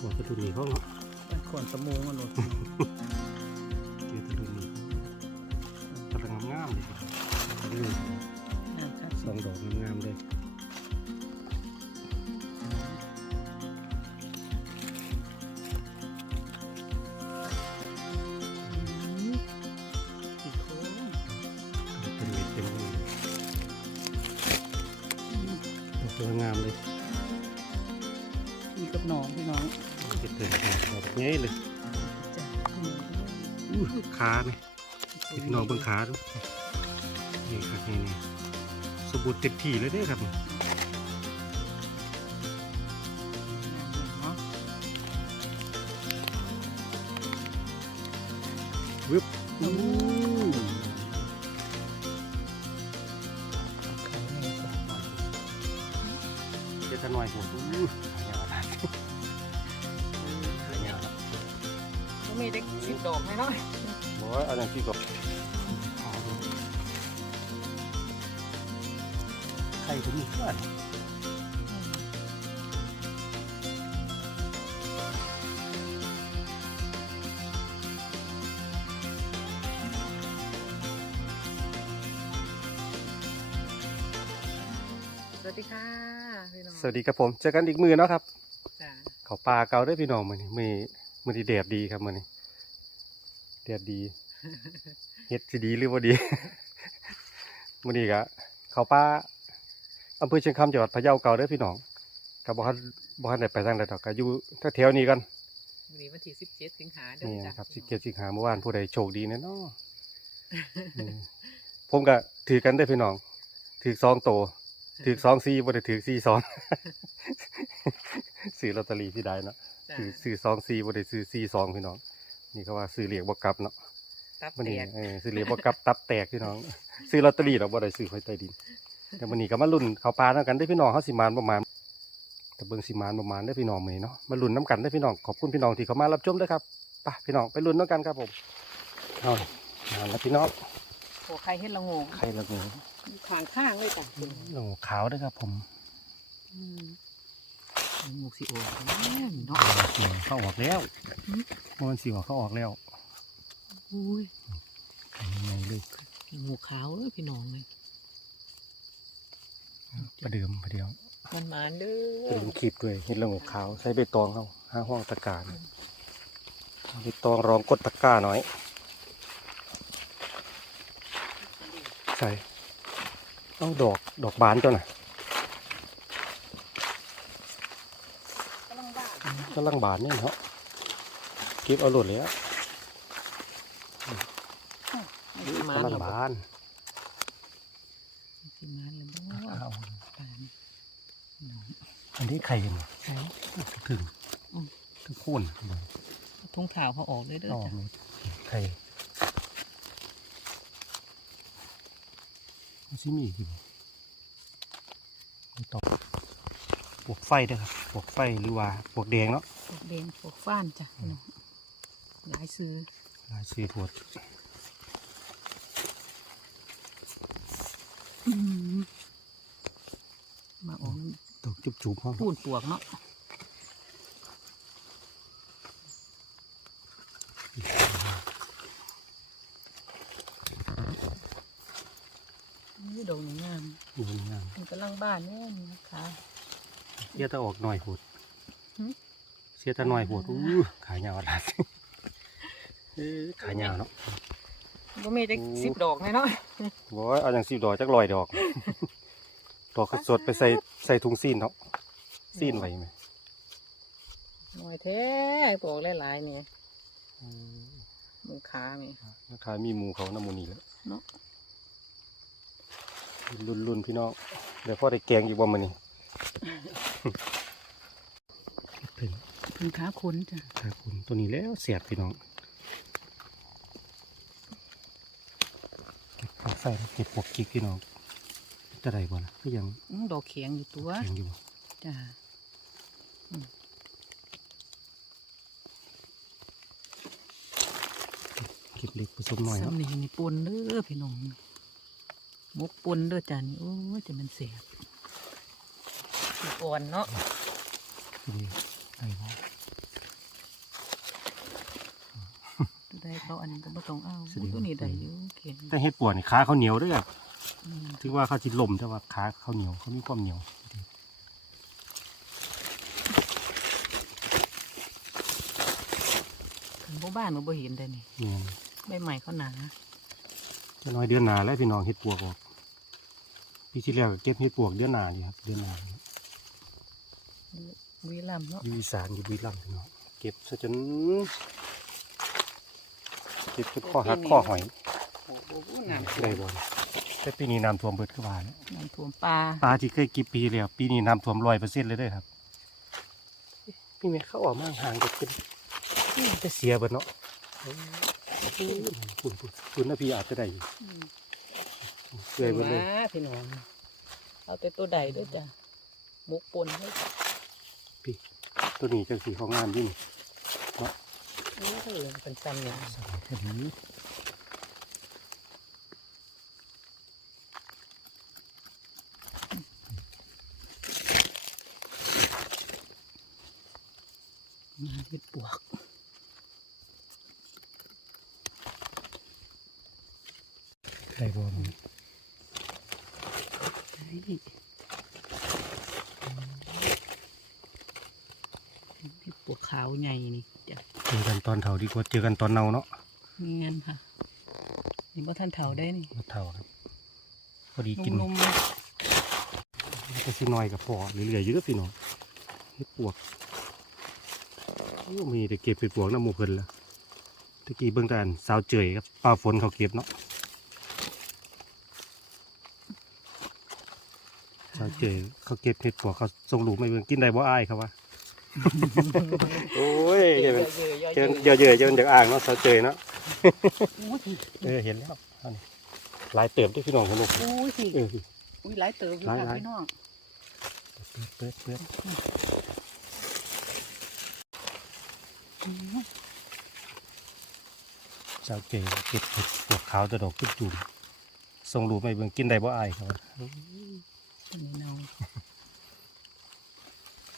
หัวกระดุนนี่เขาเนาะเป็นขนสมูมันหลุดเจอกระดุนนี่กำลังงามๆเลยเออนะครับสองดอกงามๆเลย ขาไหมพี่น้องเบิ่งขาดูนี่ครับนี่นี่สมบูรณ์เต็มที่เลยเด้อครับนี่เนาะวึบอู้ขายเลยจ้ะเจ็ดตะหน่อยหัวอู้ขายาวนะขายาวนะก็มีได้สิบดอกไหมเนาะ โอ้ยเอาอย่างที่ก่อนใครจะมีเพื่อนสวัสดีค่ะพี่น้องสวัสดีครับผม เจอกันอีกมือเนาะครับ จ้ะเขาปลาเกาได้อพี่น้องมือนี้มือมือที่แดดดีครับมือนี้แดดดี เฮ็ดสิดีหรือว่าดีมือนี้กะเขาปลาอำเภอเชียงคำจังหวัดพะเยาเก่าได้อพี่น้องกับบ้านบ้านไหนไปทางใดดอกก็อยู่แถวๆนี้กันวันนี้วันที่สิบเจ็ดสิงหาเดือนี่นจ้ะนะครับสิเกียรสิงหาเมื่อวานผู้ใดโชคดีแน่เนอนอืมผมก็ถือกันได้อพี่น้อง ถือสองโตวถือสองซีบ่ได้ถือซีสองซื้อลอตเตอรี่ที่ได้เนาะจ้ะซื้อซื้อสองซีบ่ได้ซื้อซีสองพี่น้อง นี่เขาว่าซื้อเหลียกบ่กลับเนาะ ตับมันแตนี่กเออซื้อเหลียกบ่กลับตับแตกพี่น้อง ซื้อลอตเตอรี่ดอกบ่ได้ซื้อหวยใต้ดินแต่วันนี้ก็มาลุ้นเขาวปลานํกันได้อพี่น้องเฮาสิมานประมาณแต่เบิ่งสิมานประมาณได้อพี่น้องมื้อนี้เนาะมาลุ้นน้กันได้อพี่น้องขอบคุณพี่น้องที่เข้ามารับชมด้วยครับไปพี่น้องไปลุ้นน้กันครับผมเอาเอาละพี่น้องโอ้ใครเห็นละงงใครละงูอยู่ข้างข้างเลยจ้ะโอ้ขาวเด้อครับผมอืมหมูสิโอ้แม่นเนาะสิเข้าออกแล้วอืมมันสิว่าเข้าออกแล้ว อุ้ยไข่ใหญ่เลยหมูขาวเลยพี่น้องเลยประเดิมประเดียวมันหมานเด้เป็นอขีบด้วยเห็ดละงูขาวใช้ใบตองเขาห้าห้องตะการใบตองรองกดตะกร้าหน่อย ใส่เอาดอกดอกบานเจ้าน่ะกำลังบ้ากำลังบานนี่เนาะเก็บเอาหลดเลยอะ สิ มานกำลังแล้วบ่บานสิมานแล้วบ่เอาปานอันนี้ไข่กันใส่ถึงอืมถึงโค่นทุ่งเท้าเขาออกเลยเด้อออกจ้ะเลยไข่มันซิมีอยู่ไม่ตอบปลวกไฟเด้วยครับปลวกไฟหรือว่าปลวกแดงเนาะพวกแดงพวกฟ้านจ้ะพี่น้องหลายซื้อลายสีปวด มาออกตกจุบจุบๆห้องปูนปวกเนาะนี่ดอกนี่งามอยู่ในงานมันกำลังบ้านเนี่ยนี่นะคะเสียแตะออกหน่อยปวดหึเสียแตะหน่อยปวดอู้ขายาวอะไรเอ้ยขายาวเนาะ ก็มีได้โอ้สิบดอกไงเนาะบอยเอาอย่างสิบดอกจักลอยดอก ดอกสดๆไปใส่ใส่ถุงซีนเนาะซีนไว้ไหมหน่อยแท้ปวกหลายๆเนี่ยมึงขาไหมราคามีหมูเขาน้ำหมูนี่แหล้วเนาะรุ่นรุ่นๆพี่น้องเดี๋ยวพ่อได้แกงอีกว่ามันนี่ถึงมึงขาคุ้นจ้ะขาคุณตัวนี้แล้วเสียดพี่น้อง เก็บปลอกไฟเก็บปวกจิกพี่น้องจะได้บ่นะก็ยังอื้อดอกเขียงอยู่ตัว แข็งอยู่บ่จ้ะเก็บเล็กผสมหน่อยเนาะซ้ำนี่นี่ปนเด้อพี่น้องหมกปนเด้อจ้ะนี่โอ้ยจะมันเสียบอ่อนเนาะ ทีนี้ได้บ่ เขาอันนี้ก็บ่ต้องเอาแสดงว่า ตัวนี้ได้อยู่เขียนแต่เฮ็ดปวกนี่ขาเขาเหนียวเด้วยครับอืมถึงว่าเขาสิล่มแต่ว่าขาเขาเหนียวเขามีความเหนียวคันบ่บ้านมันบ่เห็นได้นี่เนี่ยใบใหม่เขาหนาจะน้อยเดือนหนาแล้วพี่น้องเฮ็ดปวกออกปีที่แล้วก็เก็บเฮ็ดปวกเดือนหนานี่ครับเดือนหนานี่วีรัมย์เนาะอยู่อีสานอยู่บุรีรัมย์พี่น้องเก็บซะจน เก็บจนข้อหักข้อหอยโอ้โหน้ำท่วได้มบ่แต่ปีนี้น้ำท่วมเบิดคือว่าแล้วน้ำท่วมปลาปลาที่เคยกินปีแล้วปีนี้น้ำท่วมร้อยเปอร์เซ็นต์เลยเด้อครับพี่แม่เขาออกมาห่างกันเป็นจะเสียเบิดเนาะคุณคุณคุณนะพี่อาจจะได้อยู่อืมเสื่อยเบิดเลยมาพี่น้องเอาแต่ตัวใดด้วยจ้ะมุกปนให้พี่ตัวนี้จังสีของงามยิ่งนี่ก็ เลยเป็นซ้ำเนี่ยสวยค่นี้มาเฮ็ดปวกได้บ่มันได้ดิเฮ็ดปวกขาวใหญ่นี่ เจอกันตอนเถาดีกว่าเจอกันตอนเนาเนาะเงียนค่ะนี่บ่ท่านเถาได้นี่มาเถาครับพอดีกินนุ่มก็สิน้อยกับพอเหลือๆอยู่เด้อพี่น้องเฮ็ดปวกโอ้มีแต่เก็บไปปวกน้ำหมูเพิ่นละตะกี้เบิ่งแต่อันสาวเจยครับป้าฝนเขาเก็บเนาะสาวเจยเขาเก็บเห็ดปวกเขาส่งลูกไม่เบิ่งกินได้บ่อายเขาว่าโอ้ยๆ เดี๋ยวเยอะๆเจอเยอะๆเจอจากอ่างเนาะสาวเจยเนาะอุ้ยเออเห็นแล้วอันนี้หลายเติบด้วยพี่น้องของลูกอุ้ยสิเอออุ้ยหลายเติบอยู่หลายค่ะหลายพี่น้องเปิดเปิดเปิดอืมสาวเจยเก็บเห็ดปวกขาวแตะดอกขึ้นจุ่มส่งลูกไม่เบิ่งกินได้บ่อายเขาว่าตัวนี้เนา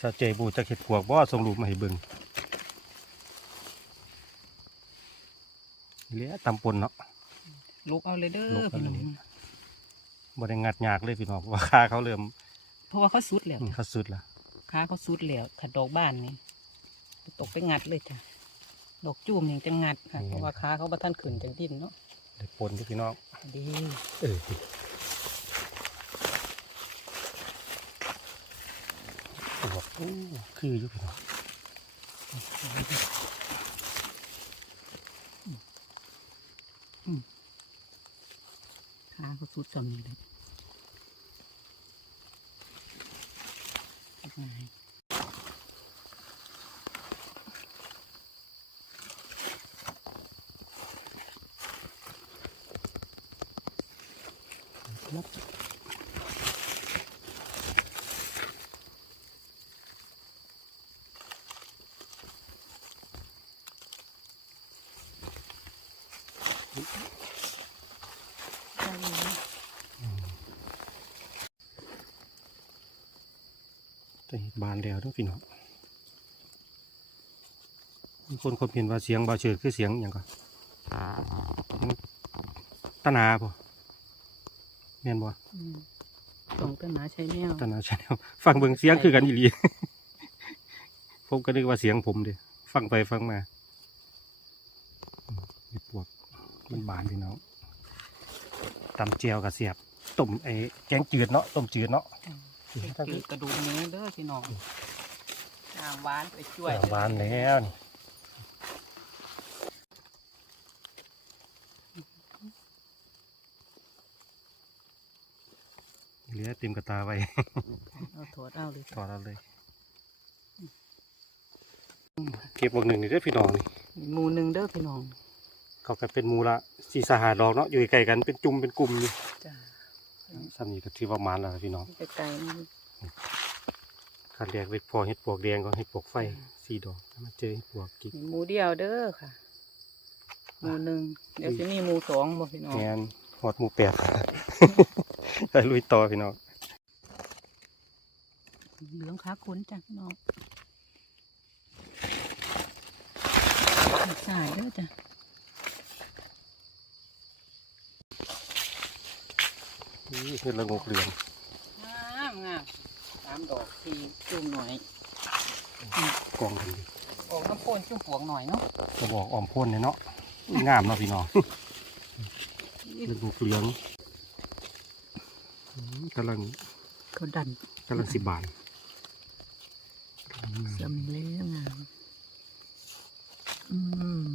สาวเจยบูจะเห็ดปวกบ่ส่งลูกมาให้เบิ่ง เหลี้ยตำปนเนาะลูกเอาเลยเด้ลูอกเอาพี่เลยน้องบ่ได้งัดยากเลยพี่น้องเพราะว่าค่าเขาเริ่ม เพราะว่าเขาสุดแล้วอืมเขาสุดละขาเขาสุดแล้วขัดดอกบ้านนี่ตกไปงัดเลยจ้ะดอกจูมนี่จะงัดค่ะเพราะว่าขาเขาบ่ท่านขึ้นจังดินเนาะได้ปนเด้อพี่น้องดีเออปวกโอ้คืออยู่พี่น้อง ขาเขา สุดจำนี่เลยง่า บานแล้วเด้วยพี่น้องมีคนคนเห็นว่าเสียงบาเชิดคือเสียงอย่างก่อนตะนาป่ะแม่นบ่อืมตรงต้นหนาใช้แนวตะนาใช่แล้วฟังเบิ่งเสียงคือกันอีหลีผมก็นึกว่าเสียงผมเด้ฟังไปฟังมาอืมเห็ดปวกมันบานพี่น้องตำเจียวกับเสียบต้มไอ้แกงจืดเนาะต้มจืดเนาะ จืดกระดูกเนื้อเด้อพี่น้องน้ำหวานไปช่วยอ่าหวานแล้วนี่เหลือเต็มกระตาไว้เอาถอดเอาเลยถอดเอาเลยเก็บบวกหนึ่งนี่ได้อพี่น้องนี่หมูหนึ่งเด้อพี่น้องเขากันเป็นหมูละสี่สหาดอกเนาะอยู่ใกล้ๆกันเป็นจุ่มเป็นกลุ่มอยู่จ้า สามีก็ถือว่าหมานแล้วล่ะพี่น้องไกลๆนี่ขาดแรกเล็กพอเห็ดปวกแดงก็เห็ดปวกไฟสี่ดอกมาเจอเห็ดปวกกิ๊กมีหมูเดียวเด้อค่ะ หมูหนึ่งเดี๋ยวจะมีหมูสองบ่พี่น้องงานหอดหมูแปดไปลุยต่อพี่น้องเหลืองขาขนจ้ะพี่น้องใส่เด้อจ้ะ นี่คือละงกเหลืองงามงามสามดอกสี่จุ่มหน่อยกองกันดีออกน้ำโพนจุ่มปวงหน่อยเนาะจะบอกออมพ่นเนี่ยเนาะงามเนาะพี่น้องละงกเหลืองอืมกำลังเขาดันกำลังสิบบาน เสื่อมแล้วงามอืม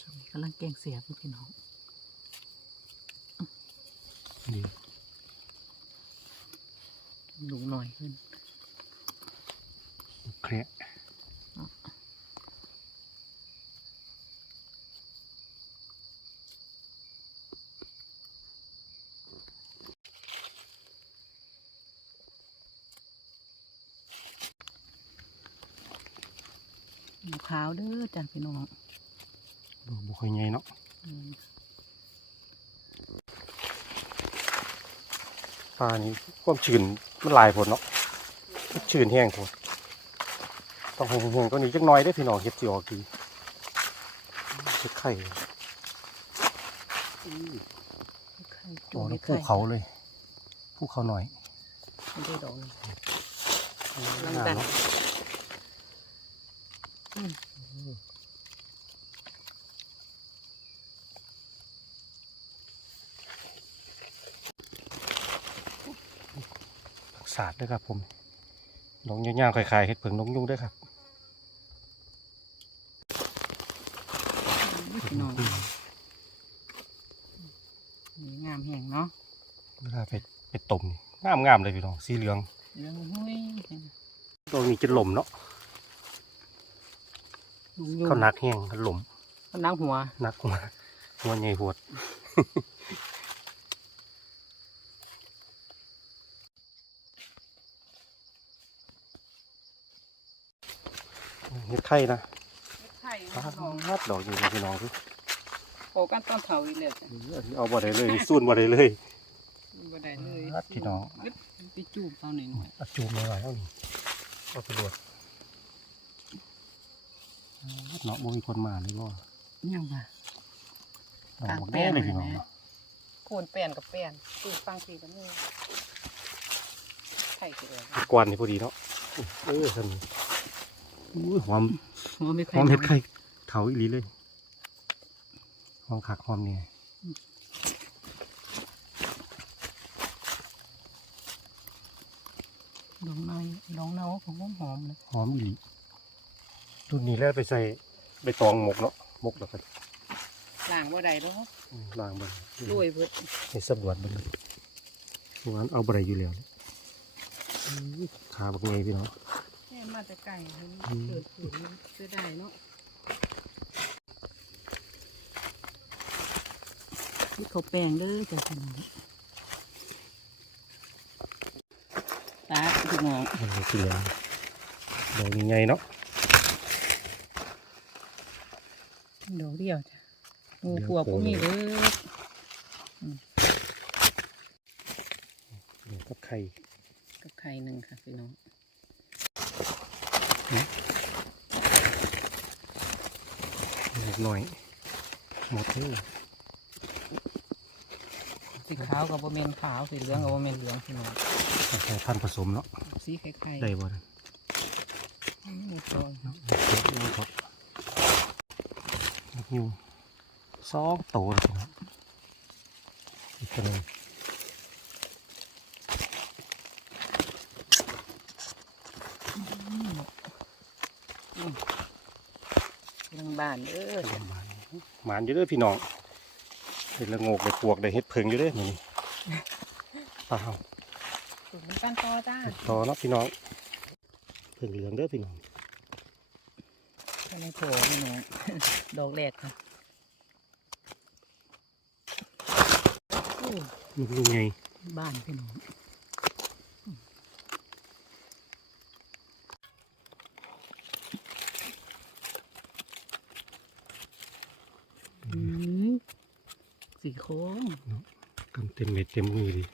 ช่วงนี้กำลังแกงเสียบอยู่พี่น้อง นี่ ลุงหน่อยขึ้น แคระ หมู ขาวเด้อจ้ะพี่น้องดอกบุคอยใหญ่เนาะอืมปลานี้ความชื้นมันหลายผลเนาะมันชื้นแห้งผลต้องแห้งๆก็นี้จักหน้อยได้อพี่น้องเฮ็ดสิออกดีเฮ็ดไข่ไข่โอ้จุ่มแล้ไข่วภูเขาเลยภูเขาหน่อยไม่ได้ดอกเลยงามลำดันเนาะอืม ผักสาดด้วยครับผมน้องย่างๆคลายๆเห็ดเผิงนกยุงด้วยครับน้องนี่งามแห้งเนาะเวลาไปไปต้มงามงามๆเลยพี่น้องสีเหลืองเรื่องหุ้ยตรงนี้จะหล่มเนาะ เขานักแห้งหล่มเขานักหัวนักหัวหัวใหญ่หวดเห็ดไข่นะไข่ฮัดดอกอยู่เลยพี่น้องคือโอกันต้นเถาอีเลยจ้ะเอาบ่ได้เลยสูนบ่ได้เลยบ่ได้เลยครับพี่น้องยึดไปจูบเขาหน่อยหน่อยเอาจูบไม่ไหวแล้วนี่เอาไปรวด เนาะบ่มีคนมาเลยว่ายังบ่เอาบอกได้เลยพี่น้องเนาะโคนแป้นกับแป้นจูบฟังสีกันนี่ไข่สิเออกวนนี่พอดีเนาะเออสนุกอุ้ยหอมหัวไม่หไข่อมเห็ดไข่เถาอีหลีเลยหอมคักหอมเนี่ยดองในดองเนาของหอมหอมเลยหอมอีหลี รุ่นนี้แล้วไปใส่ใบตองหมกเนาะหมกแล้วก็ล้างบ่ได้ดอกอืมล้างมันรวยเบิดให้สำรวจมันวันเอาบ่ได้อยู่แล้วอื้อขาบักไงพี่น้องแม่มาแต่ไก่เห็นอืม เกิดขึ้นเสียได้เนาะนี่เขาแป้งเด้อจ้ะพี่น้องตาพี่น้อง มันเลยสีเหลืองดอกใหญ่ๆเนาะ ดอกเดียวจ้ะงูเดี๋ยวพวกโกก็นมีเด้อเดี๋ยวกับไข่กับไข่หนึ่งค่ะพี่น้องเล็กน้อย หมดเลยสีขาวกับโบเมนขาวสีเหลืองกับโบเมนเหลืองพี่น้องใส่พันธุ์ผสมเนาะสีไข่ไข่ได้บ่นะนี่ซอยเนาะเนาะเนาะครับนก ยูงสองตแล้วพี่น้องอีกตัวหนึงเรื่องบ้านเด้อเตรียมบานหมานอยู่เด้อพี่น้องเห็ดละโงกได้ปวกได้เห็ดเพิงอยู่เด้อมือนี้เปล่าถูกมันกันต่อจ้าต่อเนาะพี่น้องเพิงเหลืองเด้อพี่น้อง ก็ในโถพี่น้องดอกแรกค่ะโอ้ลูกลุงไง บ้านพี่น้องอืมสีโค้งกำเต็มเม็ดเต็มมือดี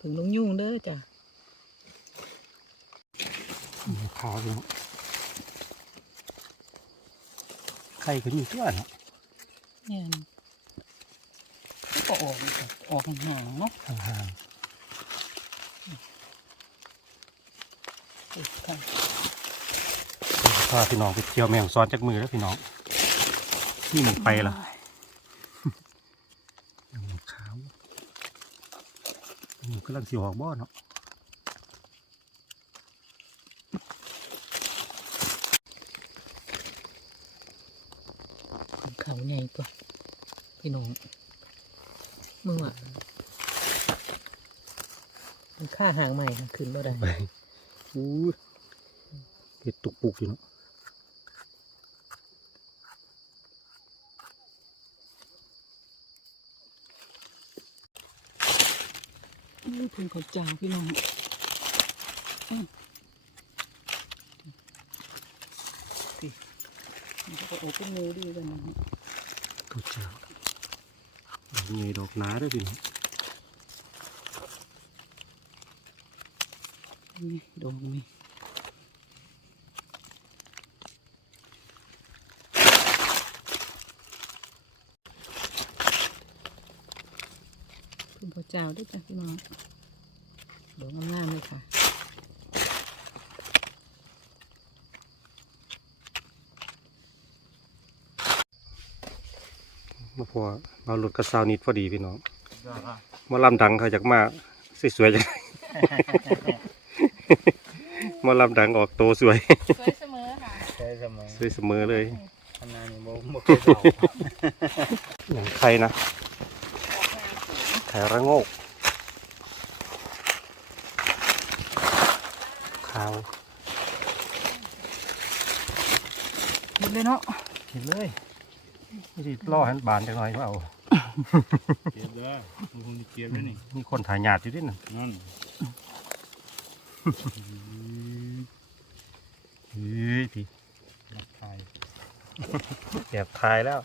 ถึงลุงยุ่งเด้อจ้ะขาวพี่น้อ งไข่ก็มีตัวเนาะเนี่ยก็ออกเลยจ้ะออกห่างๆเนาะห่างติดค่ะๆพาพี่น้องไปเที่ยวแมงซ้อนจากมือแล้วพี่น้องนี่มันไปละยังขาวหนูกำลังสิออกบ่อเนาะ เขา ใหญ่กว่าพี่น้องมึงอะมันค่าหางใหม่นะขึ้นบ่ได้ไปอู้ยเห็ดตุกปุกอยู่เนาะนี่เพิ่งเขาจางพี่น้องอืมสิมันก็โอ้เป็นงูดีกันนะ ตัวเจ้าดอกใหญ่ดอกหนาด้วยพี่น้องนี่ดอกนี่เพิ่งเขาเจ้าด้วยจ้ะพี่น้องดอกงามๆเลยค่ะ มาพอมาหลุดกระซาวนิดพอดีพี่น้องมาลำดังเขาจากมาสวยๆจังมาลำดังออกโตสวย สวยเสมอค่ะใช่เสมอสวยเสมอเลยขนาดนี้บ่บ่เคยเบาอย่างใครนะไข่ระโงกขาว เห็นเลยเนาะ เห็นเลย ไม่ได้ล่อให้มันบานจังหน่อยว่าเอา เก็บเด้อมันคงจะเก็บด้วยนี่มีคนถ่ายหยาดอยู่ด้วยนะนั่นเฮ้ยพี่นักไทยแอบถ่ายแล้ว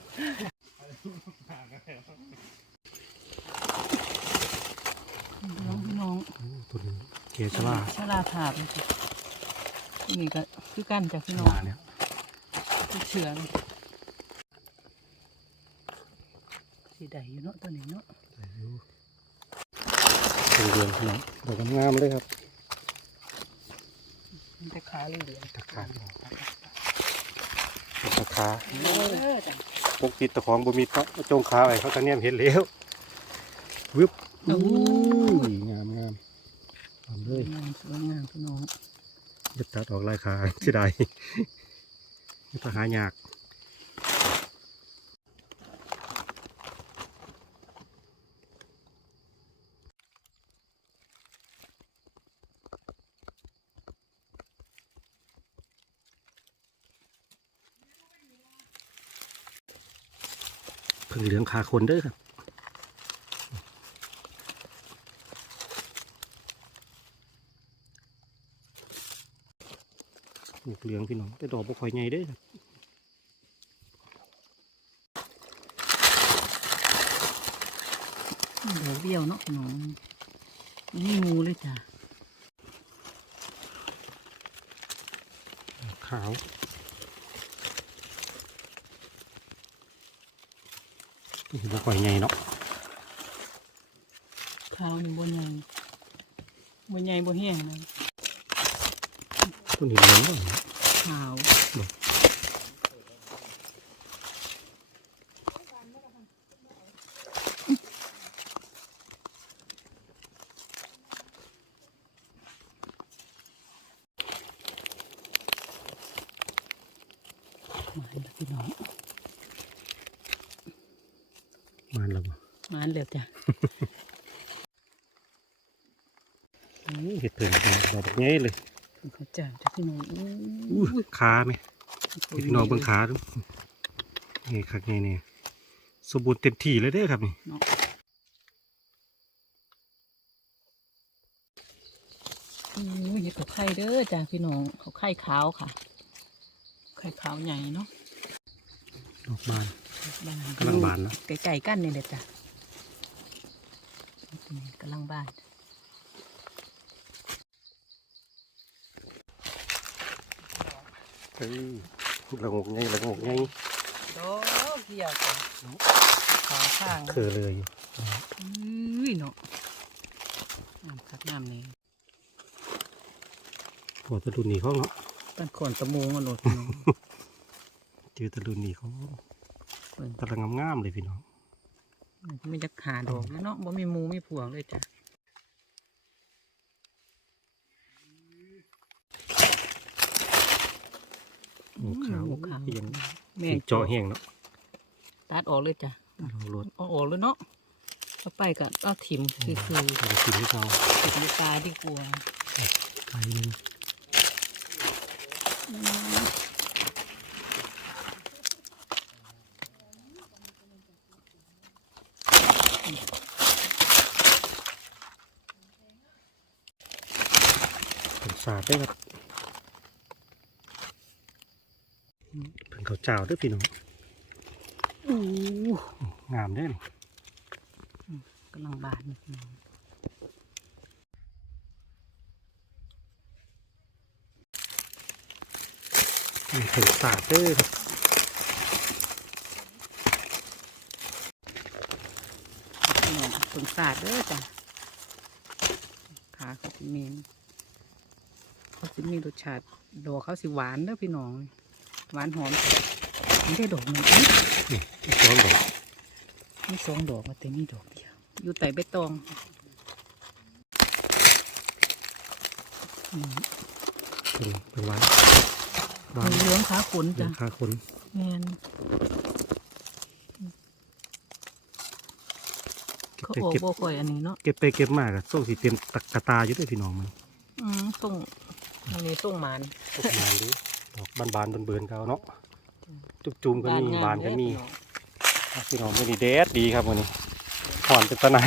น้องพี่น้องตัวนี้เกชลาชลาถาบเลยค่ะนี่ก็คือกันจ้ะพี่น้องมาเนี่ยคือเชือเลย สีใดอยู่เนาะตัวนี้เนาะเป็นเรืองพี่น้องดอกงามๆเลยครับมันจะขาเหลืองตะขาตะขาๆเออจ้ะปกปิดตะของบ่มีเขาจงขาไว้เขาตะเนียมเห็นแล้ววึบโอ้อุ้ยงามงามทำเลยงามสวยงามพี่น้องจะตัดออกลายขาที่ใดนี่ก็หายาก เพิ่งเหลืองขาคนเด้อครับลูกเหลืองพี่น้องแต่ดอกบ่ค่อยใหญ่เด้อครับดอกเบี้ยวเนาะพี่น้องนี่งูเลยจ้ะขาว บ่ค่อยใหญ่เนาะขาวนี่บนใหญ่บนใหญ่บนแห้งเลยต้นนี้เหลืองบ่ขาวมาแล้วพี่น้อง มันแล้วบ่ มาแล้วจ้ะ อู้เห็ดเพิ่งดอกดอก ใหญ่เลยเขาจ้าจ้ะพี่น้องอู้อู้ขาไหมให้พี่น้องเบิ่งขาดูนี่คักใหญ่นี่สมบูรณ์เต็มที่เลยเด้อครับนี่อู้เห็ดเขาไข่เด้อจ้ะพี่น้องเขาไข่ขาวค่ะ ไข่ขาวใหญ่เนาะดอกบานบานกำลังบานนะไก่ๆกันนี่แหละจ้ะนี่กำลังบาน เอ้ยละงกใหญ่ละงกใหญ่ดอกเดียวจ้ะขาข้างคือเลยอยู่อุ้ยเนาะน้ำคักน้ำนี่พอตะลุนนี่เขาเนาะตั้งขอนตะมูงอะโหลดเจอตะลุนนี่เขาเพิ่นกำลังงามๆเลยพี่น้องไม่จะหาดอกแล้วเนาะบ่มีหมูมีพวงเลยจ้ะ โอ้ขาวโอ้ขาว ยังแม่เจาะแห้งเนาะตัดออกเลยจ้ะเราลดเอาออกเลยเนาะต่อไปก็เอาถิ่มคือคือเราจะกินให้เราติดในตาดีกว่าไกลหนึงเป็นสาดได้ครับ เป็นข้าวเจ้าเด้วยพี่น้องอู้งามเด้นกำลังบานนี่พี่น้องเป็นสาดเด้อครับพี่น้องสงสารเด้อจ้ะขาเขาสิมีเขาสิมีรสชาติดอกเขาสิหวานเด้อพี่น้อง หวานหอมไม่ได้ดอกหนึ่งนี่ร้อนดอกมีสองดอกมาแต่มีดอกเดียวอยู่ใต้ใบตองอืมเป็นเป็นหวานหวานเหลืองขาขนเป็จ้ะนขาคนแม่นเก็บเขาไปออกเก็บบ่ค่อยอันนี้เนาะเก็บไปเก็บมากอะส่งสีเต็มตะกะตาอยู่ด้วยพี่น้องมันอืมส่งอันนี้ส่งหมานตกงานดิ ดอกบานๆเบิ่นๆเขาเนาะจุบจุมก็มีบานก็มีเด้อพี่น้องมื้อนี้แดดดีครับมื้อนี้หอนเป็นตะไน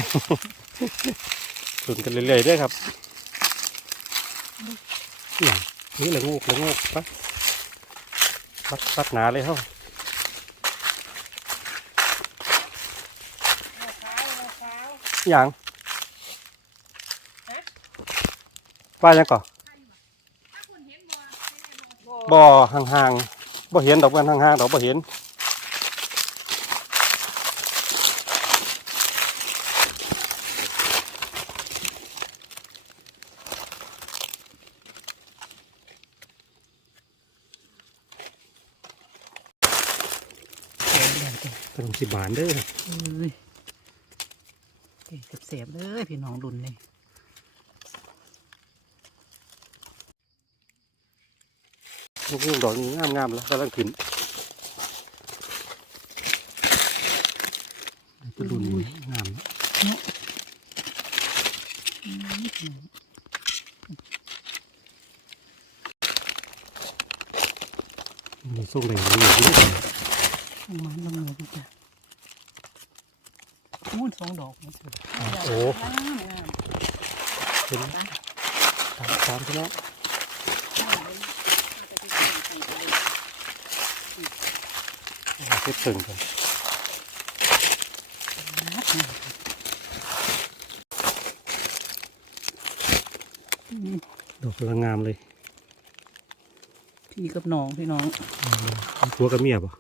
สุนกันเรื่อยๆเด้วยครับนี่นี่ละงูกละงูกปะปัดปัดหนาเลยเฮ้าอย่างว่าหยังก่อ บ่ห่างๆบ่เห็นดอกมันห่างๆดอกบ่เห็นเสียบเลยจ้ะขนมสิบบาทเด้อเอ้ยเอ้ยเสียบๆเลยพี่น้องดุนเลย ลูกนี่ดอกนี้งามๆแล้วกำลังขึ้นจะรุนงามนะอืมพี่น้องมีส่งเลยมีอยู่ด้วยเอามาลงมือกันจ้ะอู้สองดอกนี่สิโอ้งามงามเป็นตามตามที่แล้ว เก็บตึงกันดอกกำลังงามเลย พี่กับน้องพี่น้องผัวกับเมียป่ะ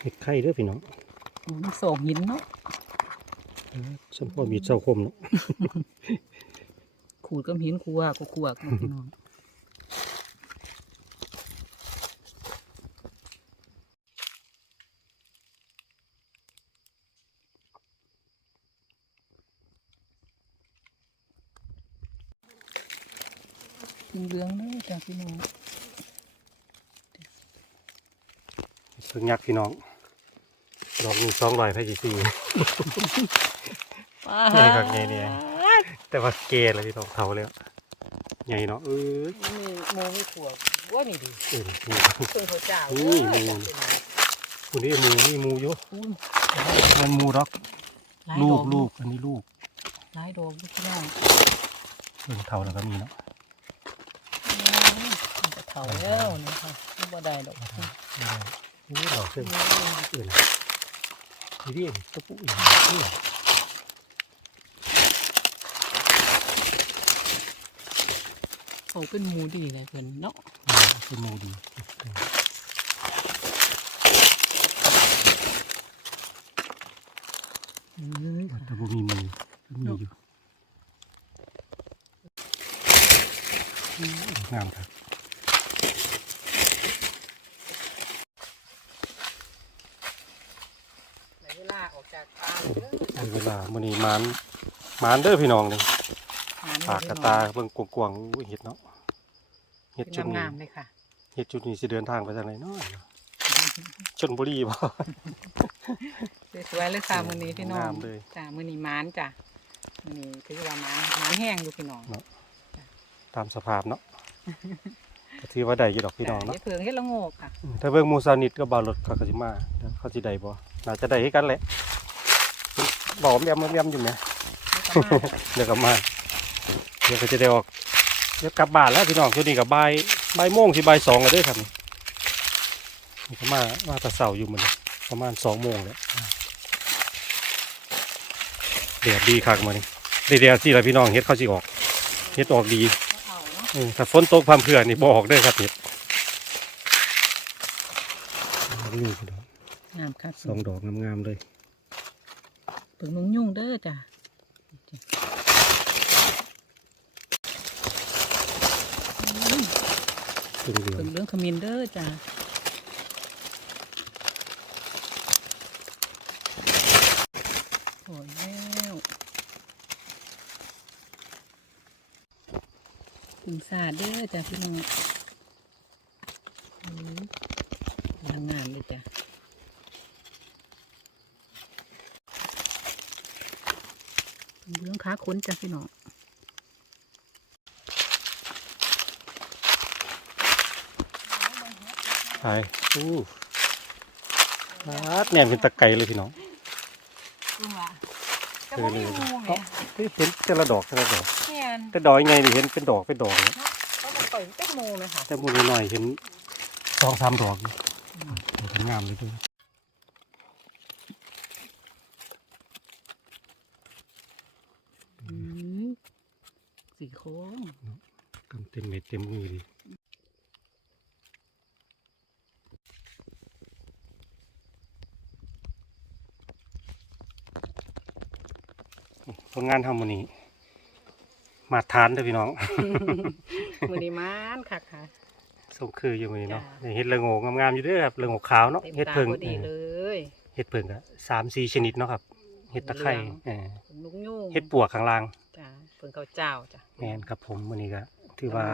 เห็ดไข่เด้อพี่น้องโอ้มันสองหินเนาะฉันพ่อมีเจ้าคมเนาะ ขูดกับหินคัวก็คัวกันพี่น้องเหลืองๆเลยจ้ะพี่น้องซึ่งยักษ์พี่น้องดอกหนึ่งสองร้อยไพ่กี่สี่ นี่ครับนี่นี่ แต่ว่าเกลเลยพี่น้องเท่าแล้วใหญ่เนาะเออมีโมมีขวบว่านี่ดิเออนี่เพิ่งเขาเจ้าอุ้ยเด้อมูจ้ะคุณนี่มูนี่มูอยู่พี่น้องมันมูดอกหลายลูดกอกลูกอันนี้ลูกหลายดอกพี่น้องเบิ่งเท่าแล้วก็มีเนาะมันจะเถาแล้วนี่ค่ะบ่ได้ดอกนี่ดอกเส้นอื่นนี่ดิตะปูอีกนี่ เขาเป็นหมูดีเลยเพิ่นเนาะเป็นโมดีเอ้ยแต่บ่มีมือมีอยู่งามครับในเวลาออกจากป่าเลยในเวลามื้อนี้มานมานเด้อพี่น้องนี่หาปากกระตาเบิ่งกวางๆอุ้ยเห็ดเนาะ เห็ดเป็นจุดนี้งามๆเลยค่ะเห็ดจุดนี้สิเดินทางไปทางไหนเนาะชลบุรีบ่สวยๆเลยค่ะมื้อนี้พี่น้องงามเลยจ้ามื้อนี้หมานจ้ะมื้อนี้ถือว่าหมานหมานแห้งอยู่พี่น้องตามสภาพเนาะก็ถือว่าได้อยู่ดอกพี่น้องจ้ะเนาะเฮ็ดเผืองเฮ็ดละโงกค่ะอืมถ้าเบิ่งหมูซานิดก็บ่าวรถเขาก็สิมาเดี๋ยวเขาสิได้บ่น่าจะได้คือกันแหละบอกแม่มแม่มอยู่แหมเฮ็ดกลับมาจ้ะเดี๋ยวก็มาเดี๋ยวก็จะได้ออก เดี๋ยวกลับบ้านแล้วพี่น้องช่วงนี้กับบ่ายบ่ายโมงสิบ่ายสองแล้วเด้อครับนี่นี่ก็มามาแตะเสาอยู่มันประมาณสองโมงแล้วเดี๋ยวดีคักมานี่เดี๋ยวสิล่ะพี่น้องเฮ็ดเขาสิออกเฮ็ดออกดีเอาเนาะเออถ้าฝนตกพรำเพรื่อนี่บ่ออกเด้อครับเฮ็ดนี่พี่น้องงามค่ะสองดอกงามๆเลยเผืองนุ่งยุ่งเด้อจ้ะ เป็นเหลือเผืงองเหลืองขมิ้นเด้อจ้ะโอ้ยแล้วถึงสาดเด้อจ้ะพี่น้องอืมกำลังงามเลยจ้ะเรื่องขาขนจ้ะพี่น้อง ไปอู้ลาดแหนมเป็นตะไคร้เลยพี่น้องลุงละเออเลยเนาะเฮ้ยเห็นแต่ละดอกแต่ละดอก แม่นแต่ดอกยังไงดิเห็นเป็นดอกเป็นดอกเลยเขาจะปล่อยเต้นโมเลยค่ะแต่หมูหน่อยๆเห็นสองสามดอกอยู่ดอกงามเลยด้วยอืมสีโค้งกำเต็มเม็ดเต็มมือดี ผลงานทำวันนี้ มาทานเด้อพี่น้อง มือดีมานค่ะค่ะ ส่งคืออยู่มื้อนี้เนาะจ้ะเฮ็ดละโงกงามๆอยู่เด้อครับละโงกขาวเนาะเต็มเฮ็ดตาเพิ่งพอดีเลยเฮ็ดเพิ่งก็สามสี่ชนิดเนาะครับเฮ็ดตะไคร้เหลือง เออลูกยุ่งเฮ็ดปวกข้างล่างจ้ะเพิ่งเขาเจ้าจ้ะ แม่นครับผมมื้อนี้ก็ถือว่า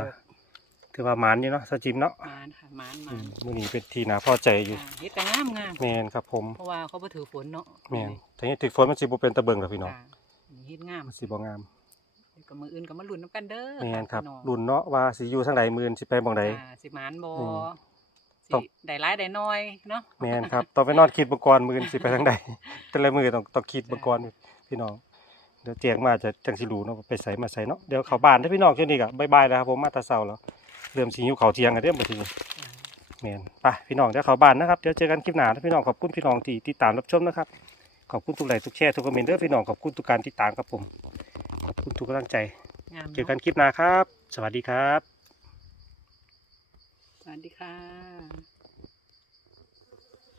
ถือว่าหมานอยู่เนาะสจิมเนาะมานค่ะมานอืมามนมื้อนี้เป็นที่น่าพอใจอยู่จ้ะเฮ็ดแต่งามงามแม่นครับผม เพราะว่าเขาบ่ถือฝนเนาะแม่นถ้าเฮ็ดถึกฝนมันสิบ่เป็นตะเบิงดอกพี่น้องจ้ะเฮ็ดงามมันสิบ่งามเดี๋ยวกับมืออื่นก็มาลุ้นน้ำกันเด้อแม่นครับพี่องรุ่นเนาะว่าสิอยู่ทางใดมื้อนี้สิไปหม่องใด จ้ะสิหมานบ่อืมสิต้อง ได้หลายได้น้อยเนาะแม่นครับต้องไปนอนคิดเบ่ก่อนมื้อนี้สิไปทางใด แต่ละมื้อต้องต้องคิดเบ่ก่อนพี่น้องเดี๋ยวแจ้งมาจะจังสิรู้เนาะว่าไปไสมาไสเนาะเดี๋ยวเข้าบ้านเด้อพี่น้องช่วงนี้ก็บ๊ายๆแล้วครับผมมาแต่เช้าแล้วเริ่มสิหิวข้าวเที่ยงกันเด้อบัดนี้จ้ะแมนไปพี่น้องเดี๋ยวเขาบ้านนะครับ เดี๋ยวเจอกันคลิปหน้านะพี่น้องขอบคุณพี่น้องที่ติดตามรับชมนะครับ ขอบคุณทุกไลค์ทุกแชร์ทุกคอมเมนต์เด้อพี่น้องขอบคุณทุกการติดตามครับผมขอบคุณทุกกำลังใจงามเจอกันคลิปหน้าครับ สวัสดีครับ สวัสดีค่ะ